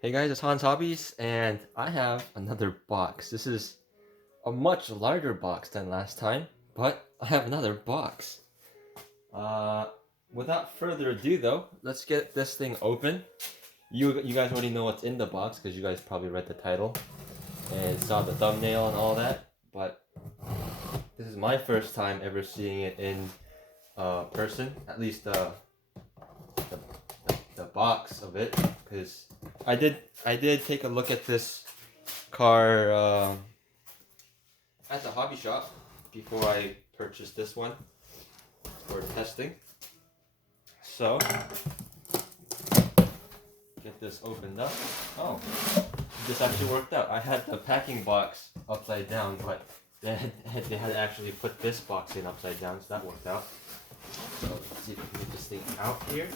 Hey guys, it's Hans Hobbies, and I have another box. This is a much larger box than last time, but I have another box. Uh, Without further ado, though, let's get this thing open. You guys already know what's in the box because you guys probably read the title and saw the thumbnail and all that. But this is my first time ever seeing it in person, at least the, the box of it, because I did take a look at this car at the hobby shop before I purchased this one for testing. So get this opened up. Oh, this actually worked out. I had the packing box upside down, but they had actually put this box in upside down, so that worked out. So let's see if we can get this thing out here.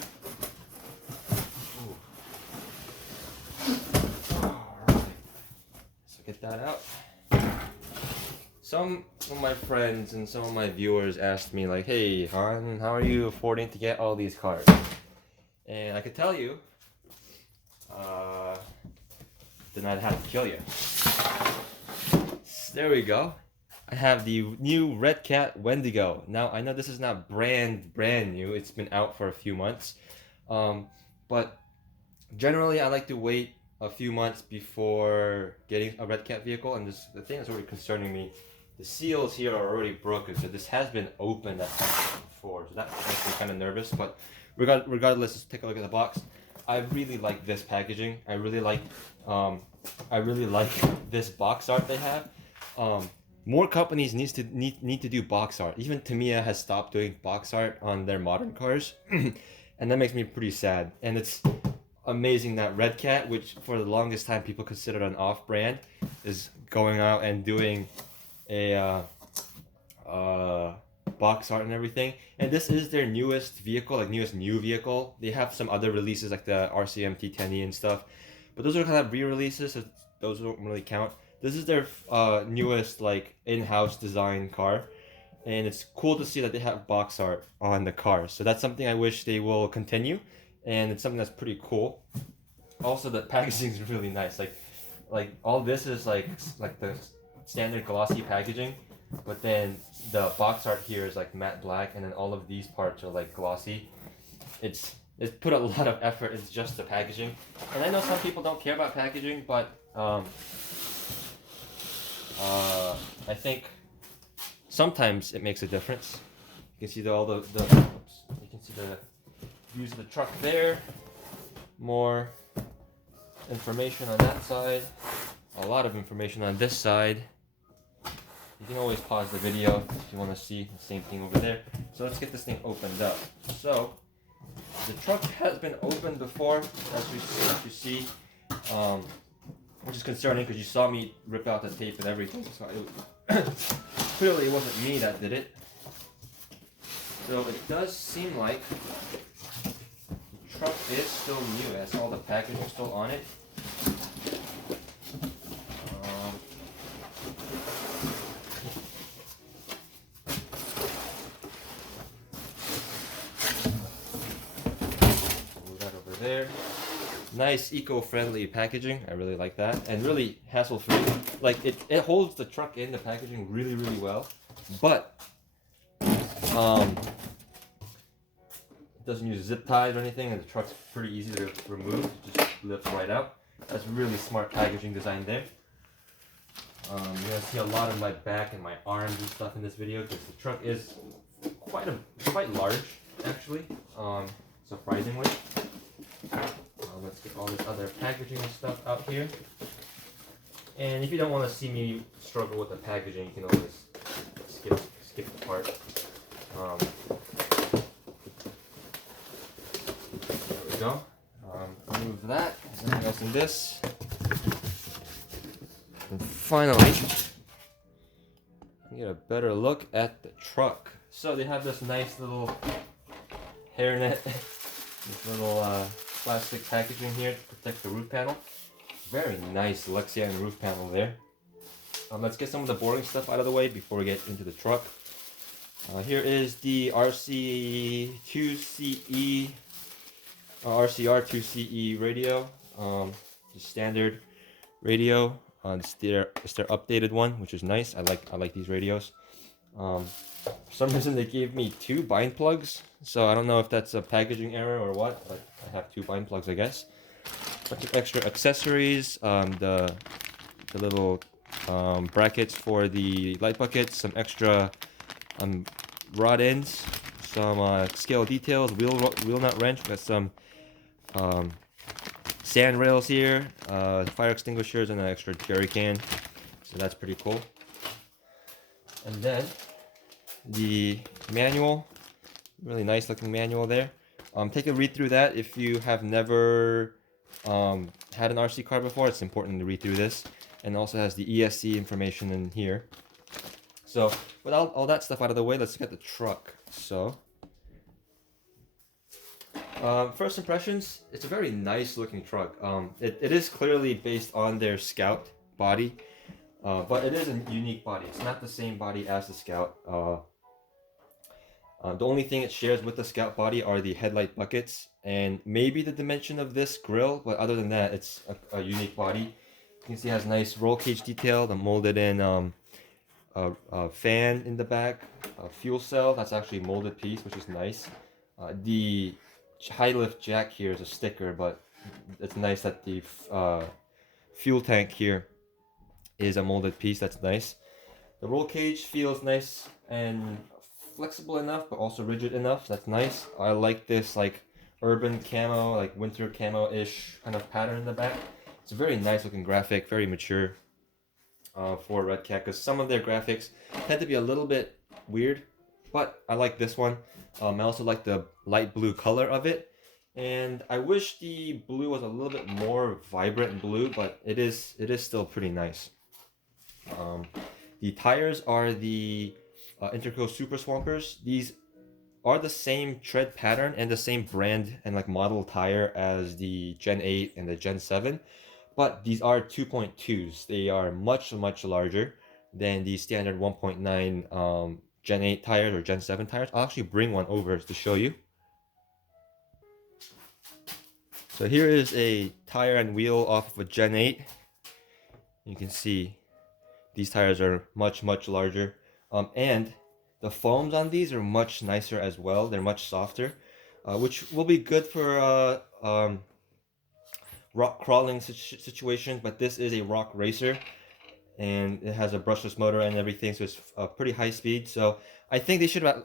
Ooh. Alright. So get that out. Some of my friends and some of my viewers asked me like, "Hey, Han, how are you affording to get all these cars?" And I could tell you, then I'd have to kill you. There we go. I have the new Redcat Wendigo. Now I know this is not brand new. It's been out for a few months, but generally I like to wait a few months before getting a Redcat vehicle. And the thing that's already concerning me, the seals here are already broken, so this has been opened at some point before. So that makes me kind of nervous. But regardless, let's take a look at the box. I really like this packaging. I really like this box art they have. More companies need to do box art. Even Tamiya has stopped doing box art on their modern cars, and that makes me pretty sad. And it's amazing that Redcat, which for the longest time people considered an off-brand, is going out and doing a box art and everything. And this is their newest vehicle, like newest new vehicle. They have some other releases like the RCM T10E and stuff, but those are kind of re-releases, so those don't really count. This is their newest like in-house design car, and it's cool to see that they have box art on the car. So that's something I wish they will continue, and it's something that's pretty cool. Also, the packaging is really nice. Like all this is like the standard glossy packaging, but then the box art here is like matte black, and then all of these parts are like glossy. It's put a lot of effort into just the packaging, and I know some people don't care about packaging, but I think sometimes it makes a difference. You can see you can see the views of the truck there. More information on that side. A lot of information on this side. You can always pause the video if you want to see the same thing over there. So let's get this thing opened up. So the truck has been opened before, as you see, which is concerning because you saw me rip out the tape and everything. So clearly it wasn't me that did it. So it does seem like the truck is still new. It has all the packaging still on it. Move that over there. Nice eco-friendly packaging. I really like that, and really hassle-free. Like it holds the truck in the packaging really well, but it doesn't use zip ties or anything, and the truck's pretty easy to remove. It just lifts right out. That's really smart packaging design there. You're gonna see a lot of my back and my arms and stuff in this video because the truck is quite large actually. Surprisingly. Let's get all this other packaging and stuff out here. And if you don't want to see me struggle with the packaging, you can always skip the part. There we go. Remove that. There's nothing else in this. And finally, get a better look at the truck. So they have this nice little hairnet, this little plastic packaging here to protect the roof panel. Very nice Lexian roof panel there. Let's get some of the boring stuff out of the way before we get into the truck. Here is the RCR2CE radio. the standard radio. It's their updated one, which is nice. I like these radios. For some reason they gave me 2 bind plugs, so I don't know if that's a packaging error or what, but I have 2 bind plugs, I guess. Bunch of extra accessories, the little brackets for the light buckets, some extra rod ends, some scale details, wheel nut wrench, got some sand rails here, fire extinguishers, and an extra jerry can. So that's pretty cool. And then the manual, really nice looking manual there. Take a read through that if you have never had an RC car before. It's important to read through this, and it also has the ESC information in here. So with all that stuff out of the way, let's get the truck. So first impressions, it's a very nice looking truck. It is clearly based on their Scout body, but it is a unique body. It's not the same body as the Scout. The only thing it shares with the Scout body are the headlight buckets and maybe the dimension of this grille, but other than that, it's a unique body. You can see it has nice roll cage detail, the molded in fan in the back, a fuel cell, that's actually a molded piece, which is nice. The high lift jack here is a sticker, but it's nice that the fuel tank here is a molded piece, that's nice. The roll cage feels nice and flexible enough, but also rigid enough. That's nice. I like this like urban camo, like winter camo-ish kind of pattern in the back. It's a very nice looking graphic, very mature for Redcat, because some of their graphics tend to be a little bit weird, but I like this one. I also like the light blue color of it, and I wish the blue was a little bit more vibrant blue, but it is still pretty nice. The tires are the Interco Super Swampers. These are the same tread pattern and the same brand and like model tire as the Gen 8 and the Gen 7, but these are 2.2s. They are much larger than the standard 1.9 Gen 8 tires or Gen 7 tires. I'll actually bring one over to show you. So here is a tire and wheel off of a Gen 8. You can see these tires are much larger, and the foams on these are much nicer as well. They're much softer, which will be good for rock crawling situations, but this is a rock racer and it has a brushless motor and everything, so it's pretty high speed. So I think they should have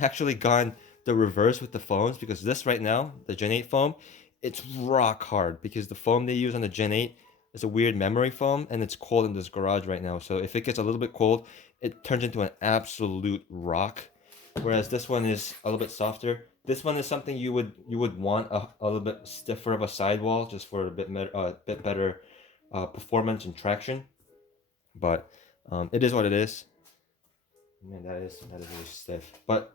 actually gone the reverse with the foams, because this right now, the Gen 8 foam, it's rock hard, because the foam they use on the Gen 8 is a weird memory foam, and it's cold in this garage right now. So if it gets a little bit cold, it turns into an absolute rock, whereas this one is a little bit softer. This one is something you would want a little bit stiffer of a sidewall, just for a bit better performance and traction. But it is what it is. Man, that is really stiff. But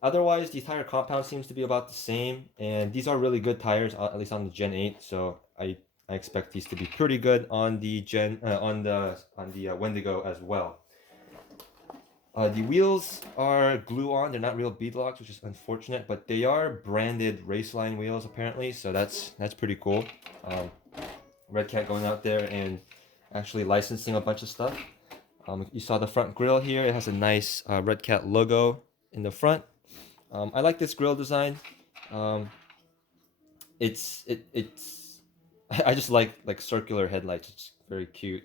otherwise, the tire compound seems to be about the same, and these are really good tires, at least on the Gen 8. So I expect these to be pretty good on the Wendigo as well. The wheels are glue-on. They're not real beadlocks, which is unfortunate, but they are branded Raceline wheels apparently, so that's pretty cool. Redcat going out there and actually licensing a bunch of stuff. You saw the front grille here. It has a nice Redcat logo in the front. I like this grille design. It's I just like circular headlights. It's very cute.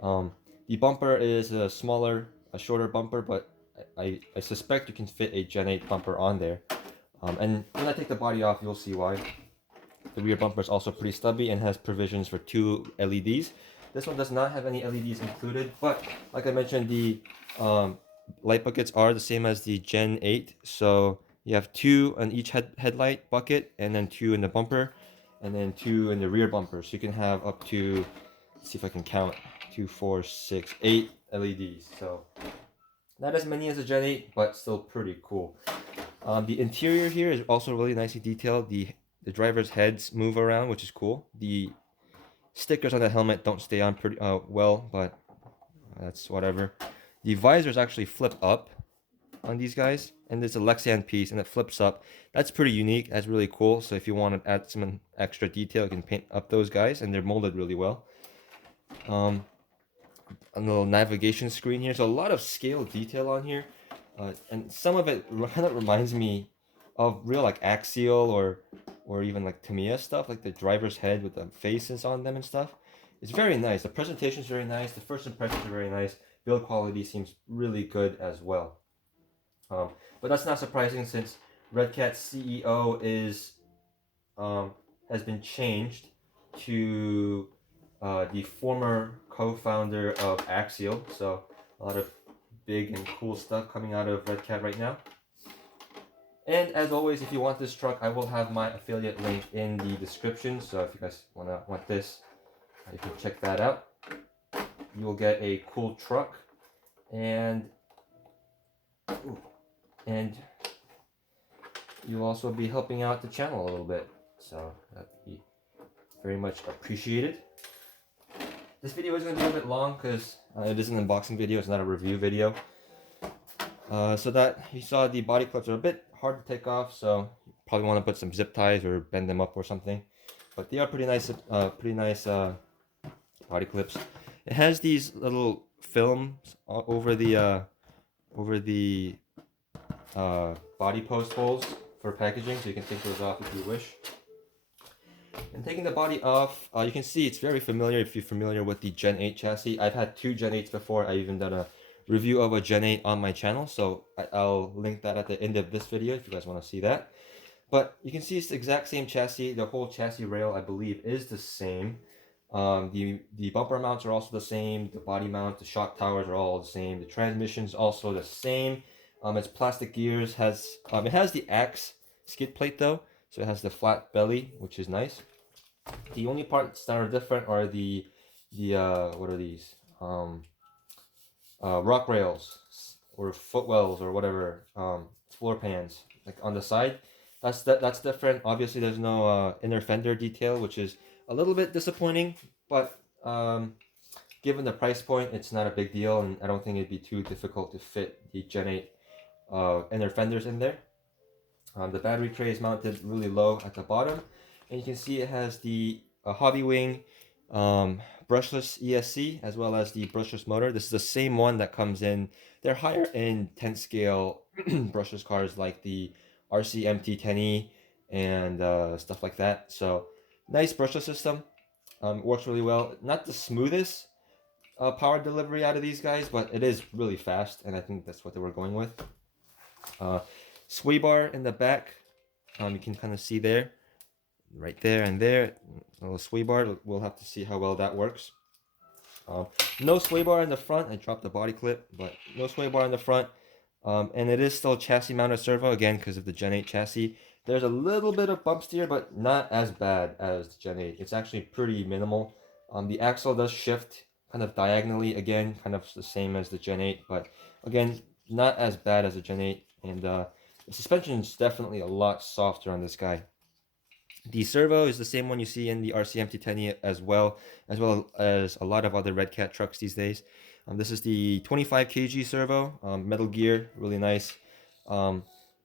The bumper is a shorter bumper, but I suspect you can fit a Gen 8 bumper on there. And when I take the body off, you'll see why. The rear bumper is also pretty stubby and has provisions for 2 LEDs. This one does not have any LEDs included, but like I mentioned, the light buckets are the same as the Gen 8. So you have 2 on each headlight bucket, and then 2 in the bumper, and then 2 in the rear bumper. So you can have up to, let's see if I can count, 2, 4, 6, 8 LEDs. So not as many as a Gen 8, but still pretty cool. The interior here is also really nicely detailed. The driver's heads move around, which is cool. The stickers on the helmet don't stay on pretty well, but that's whatever. The visors actually flip up, on these guys, and there's a Lexan piece, and it flips up. That's pretty unique. That's really cool. So if you want to add some extra detail, you can paint up those guys, and they're molded really well. A little navigation screen here. So a lot of scale detail on here, and some of it kind of reminds me of real like Axial or even like Tamiya stuff, like the driver's head with the faces on them and stuff. It's very nice. The presentation is very nice. The first impressions are very nice. Build quality seems really good as well. But that's not surprising since Redcat's CEO is has been changed to the former co-founder of Axial. So a lot of big and cool stuff coming out of Redcat right now. And as always, if you want this truck, I will have my affiliate link in the description. So if you guys want this, you can check that out. You will get a cool truck, and you'll also be helping out the channel a little bit. So that'd be very much appreciated. This video is going to be a bit long because it is an unboxing video. It's not a review video. So that you saw the body clips are a bit hard to take off, so you probably want to put some zip ties or bend them up or something. But they are pretty nice body clips. It has these little films over the body post holes for packaging, so you can take those off if you wish. And taking the body off, you can see it's very familiar if you're familiar with the Gen 8 chassis. I've had two Gen 8s before. I even done a review of a Gen 8 on my channel, so I'll link that at the end of this video if you guys want to see that. But you can see it's the exact same chassis. The whole chassis rail, I believe, is the same. The bumper mounts are also the same. The body mount, the shock towers are all the same. The transmission's also the same. It's plastic gears. It has the axe skid plate though, so it has the flat belly, which is nice. The only parts that are different are the what are these? Rock rails or footwells or whatever, floor pans like on the side. That's different. Obviously, there's no inner fender detail, which is a little bit disappointing. But given the price point, it's not a big deal, and I don't think it'd be too difficult to fit the Gen 8 inner fenders in there. The battery tray is mounted really low at the bottom, and you can see it has the Hobby Wing brushless ESC as well as the brushless motor. This is the same one that comes in. They're higher in 10 scale brushless cars like the RC MT10E and stuff like that. So nice brushless system. Works really well. Not the smoothest power delivery out of these guys, but it is really fast, and I think that's what they were going with. Sway bar in the back, you can kind of see there, right there and there, a little sway bar. We'll have to see how well that works. No sway bar in the front. I dropped the body clip, but no sway bar in the front. And it is still chassis mounted servo, again, because of the Gen 8 chassis. There's a little bit of bump steer, but not as bad as the Gen 8. It's actually pretty minimal. The axle does shift kind of diagonally, again, kind of the same as the Gen 8, but again, not as bad as the Gen 8. And the suspension is definitely a lot softer on this guy. The servo is the same one you see in the RC MT10E as well as a lot of other Redcat trucks these days. This is the 25 kg servo, metal gear, really nice.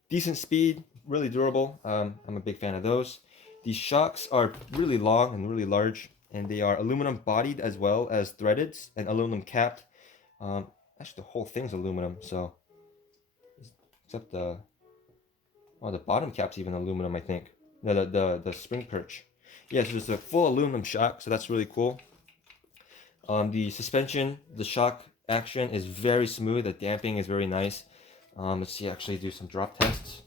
Decent speed, really durable. I'm a big fan of those. The shocks are really long and really large, and they are aluminum bodied as well as threaded and aluminum capped. Actually, the whole thing's aluminum, so except the bottom cap's even aluminum, I think. No, the spring perch. Yeah, so it's a full aluminum shock, so that's really cool. The suspension, the shock action is very smooth. The damping is very nice. Let's see, actually do some drop tests.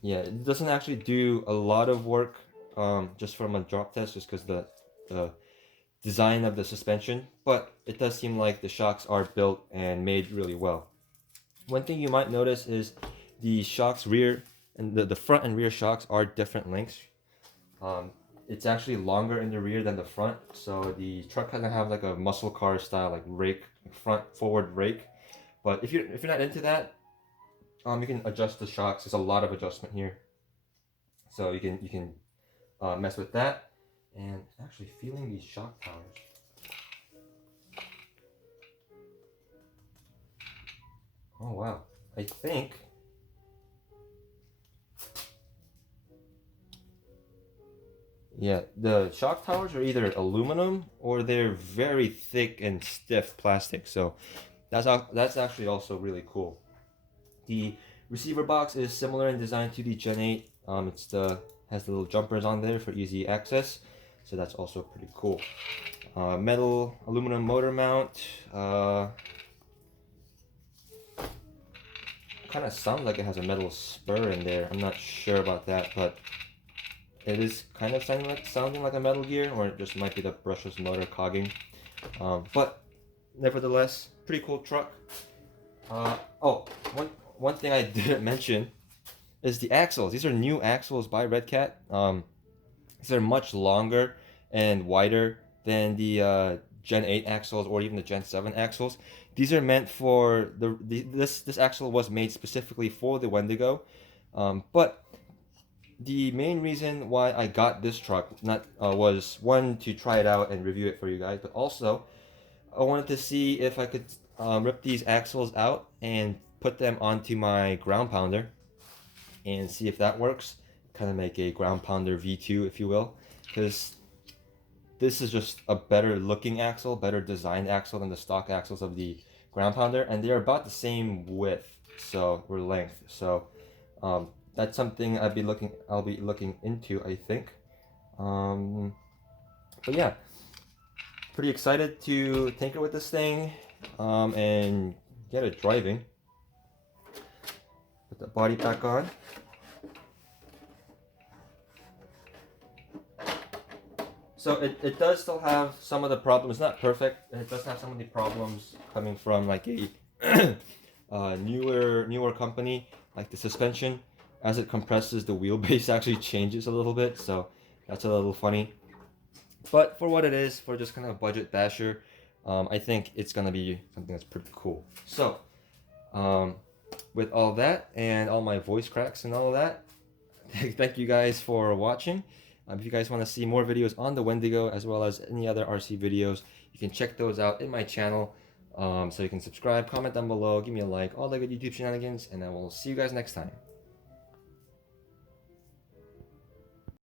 Yeah, it doesn't actually do a lot of work just from a drop test, just because the design of the suspension, but it does seem like the shocks are built and made really well. One thing you might notice is the shocks rear and the front and rear shocks are different lengths. It's actually longer in the rear than the front, so the truck doesn't have like a muscle car style like rake, front forward rake. But if you're not into that, you can adjust the shocks. There's a lot of adjustment here, so you can mess with that. And actually feeling these shock towers. Oh wow, I think yeah, the shock towers are either aluminum or they're very thick and stiff plastic. So that's actually also really cool. The receiver box is similar in design to the Gen 8. It's the has the little jumpers on there for easy access, so that's also pretty cool. Metal aluminum motor mount. Kind of sounds like it has a metal spur in there. I'm not sure about that, but it is kind of sounding like a Metal Gear, or it just might be the brushless motor cogging. But nevertheless, pretty cool truck. Oh, one thing I didn't mention is the axles. These are new axles by Redcat. These are much longer and wider than the Gen 8 axles or even the Gen 7 axles. These are meant for this axle was made specifically for the Wendigo, but the main reason why I got this truck not was one to try it out and review it for you guys, but also I wanted to see if I could rip these axles out and put them onto my ground pounder and see if that works. Kind of make a ground pounder V2, if you will, because this is just a better looking axle, better designed axle than the stock axles of the ground pounder, and they're about the same width, or length. So that's something I'll be looking into, I think. But yeah, pretty excited to tinker with this thing and get it driving. Put the body back on. So it does still have some of the problems. It's not perfect. It does have some of the problems coming from like a newer company, like the suspension. As it compresses, the wheelbase actually changes a little bit. So that's a little funny. But for what it is, for just kind of a budget basher, I think it's gonna be something that's pretty cool. So with all that and all my voice cracks and all of that, thank you guys for watching. If you guys want to see more videos on the Wendigo as well as any other RC videos, you can check those out in my channel. So you can subscribe, comment down below, give me a like, all the good YouTube shenanigans, and I will see you guys next time.